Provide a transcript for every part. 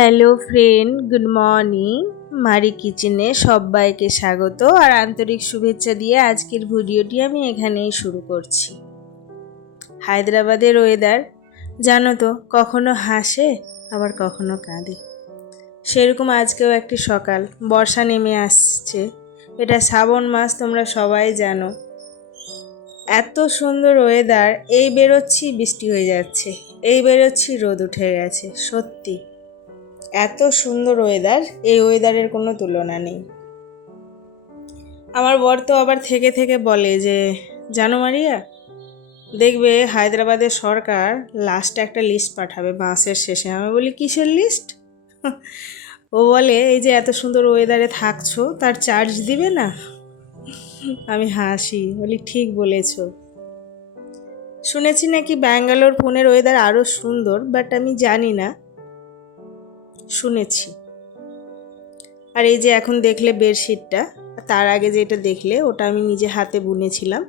Hello friend, good morning. মারি কিচেনে সবাইকে স্বাগত আর আন্তরিক শুভেচ্ছা দিয়ে আজকের ভিডিওটি আমি এখানেই শুরু করছি। হায়দ্রাবাদের ওয়েদার জানো তো, কখনো হাসে আবার কখনো কাঁদে। সেরকম আজকেও একটি সকাল, বর্ষা নেমে আসছে। এটা শ্রাবণ মাস, তোমরা সবাই জানো। এত সুন্দর ওয়েদার, এই বেরোচ্ছি বৃষ্টি হয়ে যাচ্ছে, এই বেরোচ্ছি রোদ উঠে গেছে। সত্যি এত সুন্দর ওয়েদার, এই ওয়েদারের কোনো তুলনা নেই। আমার বর তো আবার থেকে থেকে বলে যে, জানো মারিয়া, দেখবে হায়দ্রাবাদের সরকার লাস্টে একটা লিস্ট পাঠাবে মাসের শেষে। আমি বলি, কিসের লিস্ট? ও বলে, এই যে এত সুন্দর ওয়েদারে থাকছো, তার চার্জ দিবে না? আমি হাসি, বলি ঠিক বলেছ। শুনেছি নাকি ব্যাঙ্গালোর পুনের ওয়েদার আরও সুন্দর, বাট আমি জানি না, শুনেছি। আর এই যে এখন দেখলে বেডশিটটা, তার আগে যেটা দেখলে ওটা আমি নিজে হাতে বুনেছিলাম,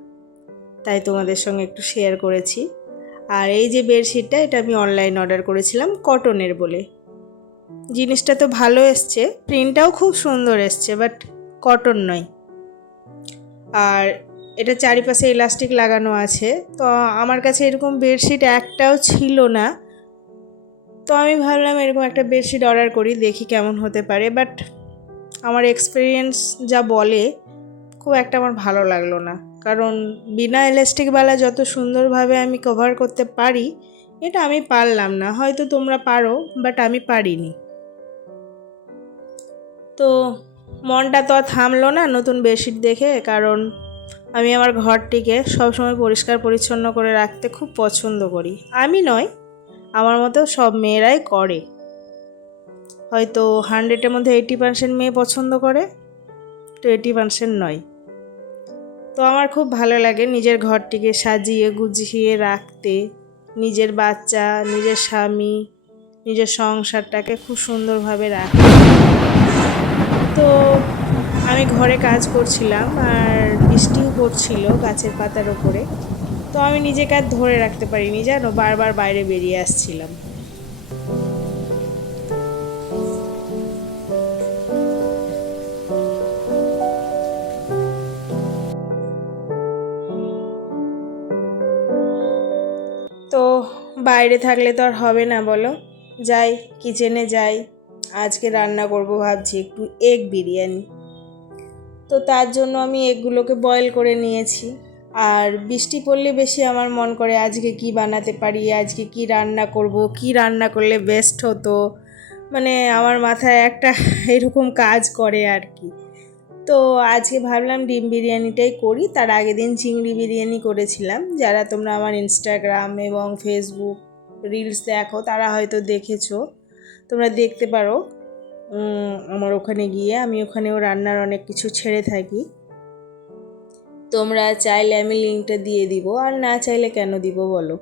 তাই তোমাদের সঙ্গে একটু শেয়ার করেছি। আর এই যে বেডশিটটা, এটা আমি অনলাইন অর্ডার করেছিলাম, কটনের বলে। জিনিসটা তো ভালো এসছে, প্রিন্টটাও খুব সুন্দর এসছে, বাট কটন নয়। আর এটা চারিপাশে ইলাস্টিক লাগানো আছে। তো আমার কাছে এরকম বেডশিট একটাও ছিল না, তো আমি ভাবলাম এরকম একটা বেডশিট অর্ডার করি, দেখি কেমন হতে পারে। বাট আমার এক্সপিরিয়েন্স যা বলে, খুব একটা আমার ভালো লাগলো না। কারণ বিনা ইলাস্টিকওয়ালা যত সুন্দরভাবে আমি কভার করতে পারি, এটা আমি পারলাম না। হয়তো তোমরা পারো, বাট আমি পারিনি। তো মনটা তো আর থামলো না নতুন বেডশিট দেখে, কারণ আমি আমার ঘরটিকে সবসময় পরিষ্কার পরিচ্ছন্ন করে রাখতে খুব পছন্দ করি। আমি নয়, আমার মতো সব মেয়েরাই করে। হয়তো 100-এর মধ্যে 80% মেয়ে পছন্দ করে, তো 80% নয়। তো আমার খুব ভালো লাগে নিজের ঘরটিকে সাজিয়ে গুছিয়ে রাখতে, নিজের বাচ্চা, নিজের স্বামী, নিজের সংসারটাকে খুব সুন্দরভাবে রাখতে। তো আমি ঘরে কাজ করছিলাম আর বৃষ্টিও পড়ছিল গাছের পাতার ওপরে। তো আমি নিজেকে আর ধরে রাখতে পারিনি, জানো, বারবার বাইরে বেরিয়ে আসছিলাম। তো বাইরে থাকলে তো আর হবে না, বলো। যাই, কিচেনে যাই। আজকে রান্না করব ভাবছি একটু এগ বিরিয়ানি। তো তার জন্য আমি এগগুলোকে বয়েল করে নিয়েছি। আর বৃষ্টি পড়লে বেশি আমার মন করে আজকে কি বানাতে পারি, আজকে কি রান্না করব, কি রান্না করলে বেস্ট হতো। মানে আমার মাথায় একটা এরকম কাজ করে আর কি। তো আজকে ভাবলাম ডিম বিরিয়ানিটাই করি। তার আগের দিন চিংড়ি বিরিয়ানি করেছিলাম। যারা তোমরা আমার ইনস্টাগ্রাম এবং ফেসবুক রিলস দেখো, তারা হয়তো দেখেছো, তোমরা দেখতে পারো। আমার ওখানে গিয়ে আমি ওখানেও রান্নার অনেক কিছু ছেড়ে থাকি। তোমরা চাইলে আমি লিঙ্কটা দিয়ে দিব, আর না চাইলে কেন দিব বলো।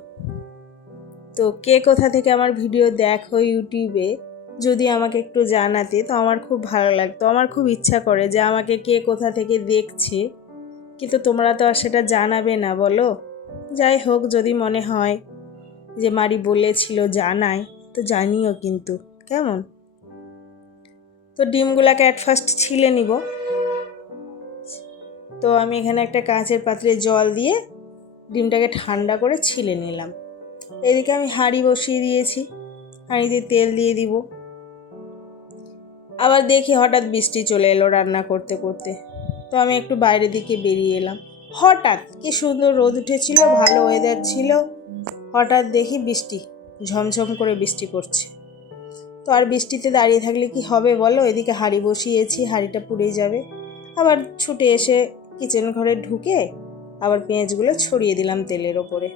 তো কে কোথা থেকে আমার ভিডিও দেখো ইউটিউবে, যদি আমাকে একটু জানাতে, তো আমার খুব ভালো লাগতো। আমার খুব ইচ্ছা করে যে আমাকে কে কোথা থেকে দেখছে, কিন্তু তোমরা তো আর সেটা জানাবে না, বলো। যাই হোক, যদি মনে হয় যে মারি বলেছিল জানাই, তো জানিও কিন্তু, কেমন। তো ডিমগুলাকে অ্যাট ফার্স্ট ছিলে নিব। তো আমি এখানে একটা কাঁচের পাত্রে জল দিয়ে ডিমটাকে ঠান্ডা করে ছিলে নিলাম। এদিকে আমি হাঁড়ি বসিয়ে দিয়েছি, হাঁড়িতে তেল দিয়ে দিব। আবার দেখি হঠাৎ বৃষ্টি চলে এলো রান্না করতে করতে। তো আমি একটু বাইরের দিকে বেরিয়ে এলাম। হঠাৎ কি সুন্দর রোদ উঠেছিল, ভালো ওয়েদার ছিল, হঠাৎ দেখি বৃষ্টি, ঝমঝম করে বৃষ্টি পড়ছে। তো আর বৃষ্টিতে দাঁড়িয়ে থাকলে কি হবে বলো। এদিকে হাঁড়ি বসিয়েছি, হাঁড়িটা পুড়ে যাবে। আবার ছুটে এসে কিচেন ঘরে ঢুকে আবার পেঁয়াজগুলো ছড়িয়ে দিলাম তেলের ওপরে।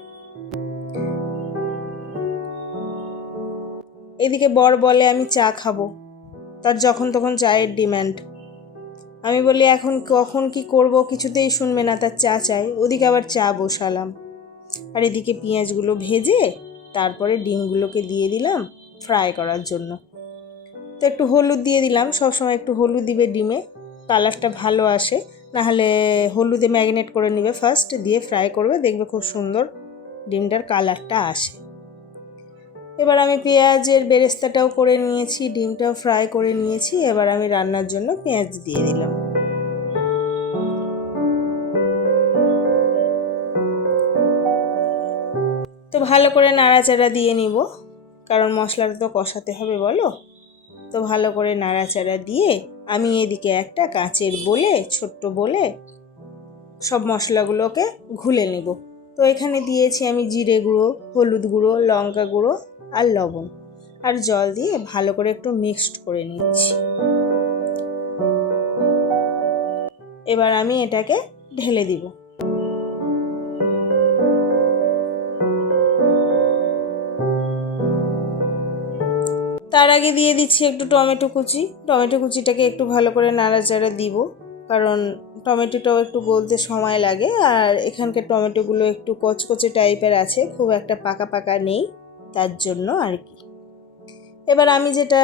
এদিকে বর বলে আমি চা খাবো, তার যখন তখন চায়ের ডিম্যান্ড। আমি বলি এখন কখন কি করব, কিছুতেই শুনবে না, তার চা চাই। ওদিকে আবার চা বসালাম, আর এদিকে পেঁয়াজগুলো ভেজে তারপরে ডিমগুলোকে দিয়ে দিলাম ফ্রাই করার জন্য। তো একটু হলুদ দিয়ে দিলাম, সবসময় একটু হলুদ দিবে ডিমে, কালারটা ভালো আসে। নাহলে হলুদে ম্যারিনেট করে নেবে ফার্স্ট, দিয়ে ফ্রাই করবে, দেখবে খুব সুন্দর ডিমটার কালারটা আসে। এবার আমি পেঁয়াজের বেরেস্তাটাও করে নিয়েছি, ডিমটাও ফ্রাই করে নিয়েছি। এবার আমি রান্নার জন্য পেঁয়াজ দিয়ে দিলাম। তো ভালো করে নাড়াচাড়া দিয়ে নিব, কারণ মশলাটা তো কষাতে হবে বলো। তো ভালো করে নাড়াচাড়া দিয়ে আমি এদিকে একটা কাঁচের বোলে, ছোট্ট বোলে সব মশলাগুলোকে ঘুলে নেব। তো এখানে দিয়েছি আমি জিরে গুঁড়ো, হলুদ গুঁড়ো, লঙ্কা গুঁড়ো আর লবণ আর জল দিয়ে ভালো করে একটু মিক্সড করে নিচ্ছি। এবার আমি এটাকে ঢেলে দিব। তার আগে দিয়ে দিচ্ছি একটু টমেটো কুচি। টমেটো কুচিটাকে একটু ভালো করে নাড়াচাড়া দিব, কারণ টমেটোটাও একটু গলতে সময় লাগে। আর এখানকার টমেটোগুলো একটু কচকচে টাইপের আছে, খুব একটা পাকা পাকা নেই, তার জন্য আর কি। এবার আমি যেটা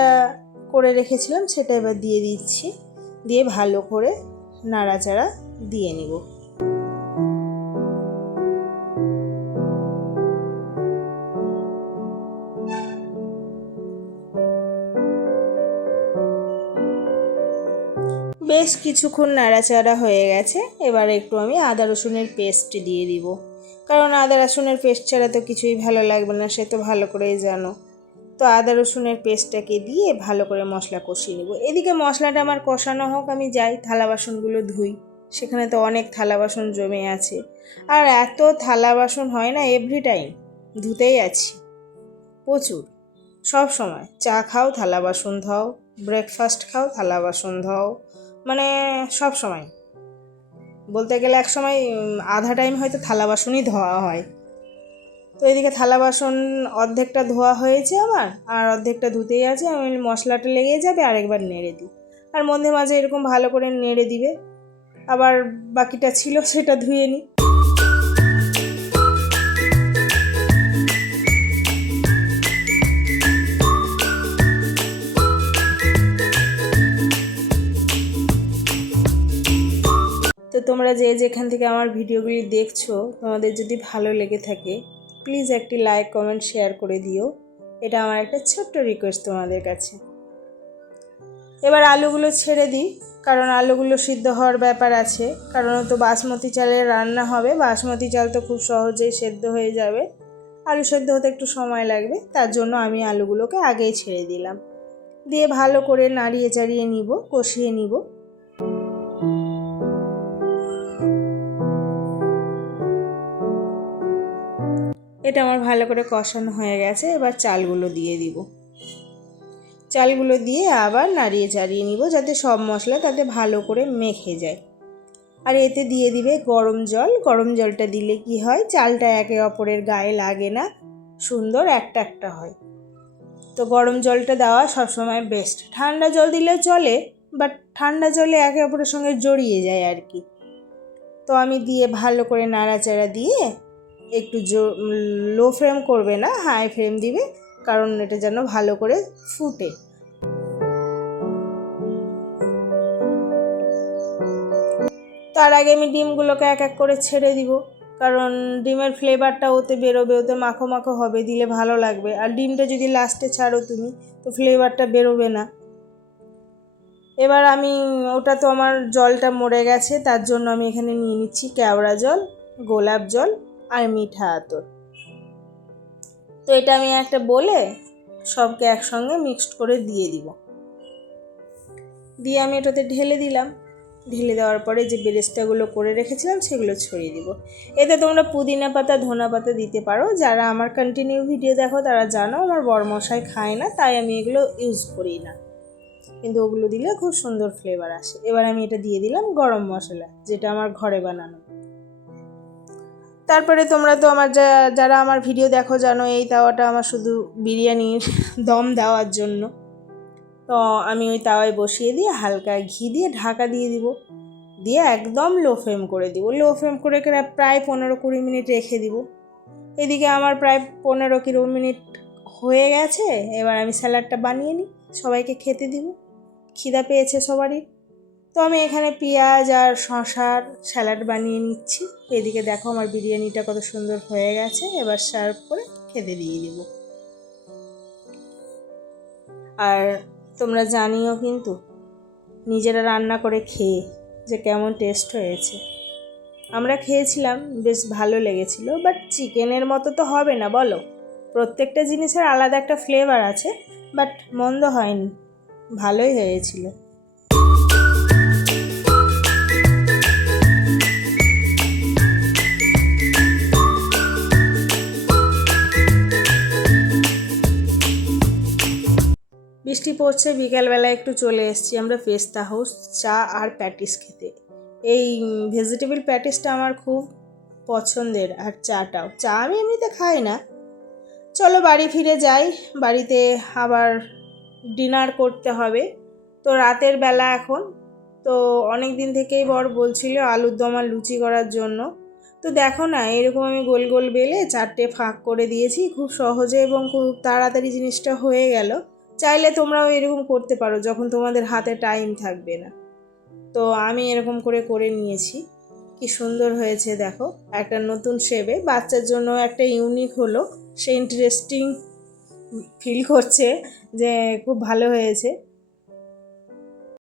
করে রেখেছিলাম সেটা এবার দিয়ে দিচ্ছি, দিয়ে ভালো করে নাড়াচাড়া দিয়ে নিব। বেশ কিছুক্ষণ নাড়াচাড়া হয়ে গেছে। এবার একটু আমি আদা রসুনের পেস্ট দিয়ে দিব, কারণ আদা রসুনের পেস্ট ছাড়া তো কিছুই ভালো লাগবে না, সে তো ভালো করেই জানো। তো আদা রসুনের পেস্টটাকে দিয়ে ভালো করে মশলা কষিয়ে নেব। এদিকে মশলাটা আমার কষানো হোক, আমি যাই থালা বাসনগুলো ধুই, সেখানে তো অনেক থালা বাসন জমে আছে। আর এত থালা বাসন হয় না, এভরি টাইম ধুতেই আছি প্রচুর, সব সময়। চা খাও থালা বাসন ধাও, ব্রেকফাস্ট খাও থালা বাসন ধাও, মানে সব সময় বলতে গেলে এক সময় আধা টাইম হয়তো থালা বাসনই ধোয়া হয়। তো এদিকে থালা বাসন অর্ধেকটা ধোয়া হয়েছে আমার, আর অর্ধেকটা ধুতেই আছে। আমি মশলাটা লেগে যাবে, আরেকবার নেড়ে দিই, আর মধ্যে মাঝে এরকম ভালো করে নেড়ে দিবে। আবার বাকিটা ছিল সেটা ধুয়ে নিই। তো তোমরা যে যেখান থেকে আমার ভিডিওগুলি দেখছো, তোমাদের যদি ভালো লেগে থাকে প্লিজ একটি লাইক, কমেন্ট, শেয়ার করে দিও। এটা আমার একটা ছোট্ট রিকোয়েস্ট তোমাদের কাছে। এবার আলুগুলো ছেড়ে দিই, কারণ আলুগুলো সিদ্ধ হওয়ার ব্যাপার আছে, কারণ তো বাসমতি চালের রান্না হবে। বাসমতি চাল তো খুব সহজেই সেদ্ধ হয়ে যাবে, আলু সেদ্ধ হতে একটু সময় লাগবে, তার জন্য আমি আলুগুলোকে আগেই ছেড়ে দিলাম। দিয়ে ভালো করে নাড়িয়ে চাড়িয়ে নিব, কষিয়ে নিব। এটা আমার ভালো করে কষানো হয়ে গেছে। এবার চালগুলো দিয়ে দিব। চালগুলো দিয়ে আবার নাড়িয়ে চাড়িয়ে নিব, যাতে সব মশলা তাতে ভালো করে মেখে যায়। আর এতে দিয়ে দিবে গরম জল। গরম জলটা দিলে কি হয়, চালটা একে অপরের গায়ে লাগে না, সুন্দর একটা একটা হয়। তো গরম জলটা দেওয়া সবসময় বেস্ট। ঠান্ডা জল দিলেও চলে, বাট ঠান্ডা জলে একে অপরের সঙ্গে জড়িয়ে যায় আর কি। তো আমি দিয়ে ভালো করে নাড়াচাড়া দিয়ে একটু লো ফ্লেম করবে না, হাই ফ্লেম দিবে, কারণ এটা যেন ভালো করে ফুটে। তার আগে আমি ডিমগুলোকে এক এক করে ছেড়ে দিব, কারণ ডিমের ফ্লেভারটা ওতে বেরোবে, ওতে মাখো মাখো হবে, দিলে ভালো লাগবে। আর ডিমটা যদি লাস্টে ছাড়ো তুমি, তো ফ্লেভারটা বেরোবে না। এবার আমি ওটা তো আমার জলটা মরে গেছে, তার জন্য আমি এখানে নিয়ে নিচ্ছি কেওড়া জল, গোলাপ জল আর মিঠা আতর। তো এটা আমি একটা বলে সবকে একসঙ্গে মিক্সড করে দিয়ে দিব। দিয়ে আমি এটাতে ঢেলে দিলাম। ঢেলে দেওয়ার পরে যে বেরেস্তাগুলো করে রেখেছিলাম সেগুলো ছড়িয়ে দিব। এতে তোমরা পুদিনা পাতা, ধনা পাতা দিতে পারো। যারা আমার কন্টিনিউ ভিডিও দেখো তারা জানো আমার বড়মশাই খায় না, তাই আমি এগুলো ইউজ করি না, কিন্তু ওগুলো দিলে খুব সুন্দর ফ্লেভার আসে। এবার আমি এটা দিয়ে দিলাম গরম মশলা, যেটা আমার ঘরে বানানো। তারপরে তোমরা তো আমার যারা আমার ভিডিও দেখো জানো, এই তাওয়াটা আমার শুধু বিরিয়ানির দম দেওয়ার জন্য। তো আমি ওই তাওয়ায় বসিয়ে দিয়ে হালকা ঘি দিয়ে ঢাকা দিয়ে দিব, দিয়ে একদম লো ফ্লেম করে দিব। লো ফ্লেম করে প্রায় 15-20 মিনিট রেখে দিব। এদিকে আমার প্রায় 15-20 মিনিট হয়ে গেছে। এবার আমি স্যালাডটা বানিয়ে নিই, সবাইকে খেতে দিব, খিদা পেয়েছে সবারই। তো আমি এখানে পেঁয়াজ আর শশার স্যালাড বানিয়ে নিচ্ছি। এদিকে দেখো আমার বিরিয়ানিটা কত সুন্দর হয়ে গেছে। এবার সার্ভ করে খেতে দিয়ে দিব। আর তোমরা জানিও কিন্তু নিজেরা রান্না করে খেয়ে যে কেমন টেস্ট হয়েছে। আমরা খেয়েছিলাম, বেশ ভালো লেগেছিল, বাট চিকেনের মতো তো হবে না বলো। প্রত্যেকটা জিনিসের আলাদা একটা ফ্লেভার আছে, বাট মন্দ হয়নি, ভালোই হয়েছিল। বৃষ্টি পড়ছে, বিকালবেলা একটু চলে এসেছি আমরা পেস্তা হাউস চা আর প্যাটিস খেতে। এই ভেজিটেবল প্যাটিসটা আমার খুব পছন্দের, আর চাটাও। চা আমি এমনিতে খাই না। চলো বাড়ি ফিরে যাই, বাড়িতে আবার ডিনার করতে হবে। তো রাতের বেলা এখন, তো অনেক দিন থেকেই বর বলছিল আলুর দম আর লুচি করার জন্য। তো দেখো না, এরকম আমি গোল গোল বেলে 4টে ফাঁক করে দিয়েছি, খুব সহজে এবং খুব তাড়াতাড়ি জিনিসটা হয়ে গেল। চাইলে তোমরাও এরকম করতে পারো যখন তোমাদের হাতে টাইম থাকবে না। তো আমি এরকম করে করে নিয়েছি, কি সুন্দর হয়েছে দেখো, একটা নতুন শেপে। বাচ্চার জন্য একটা ইউনিক হলো, সে ইন্টারেস্টিং ফিল করছে যে খুব ভালো হয়েছে।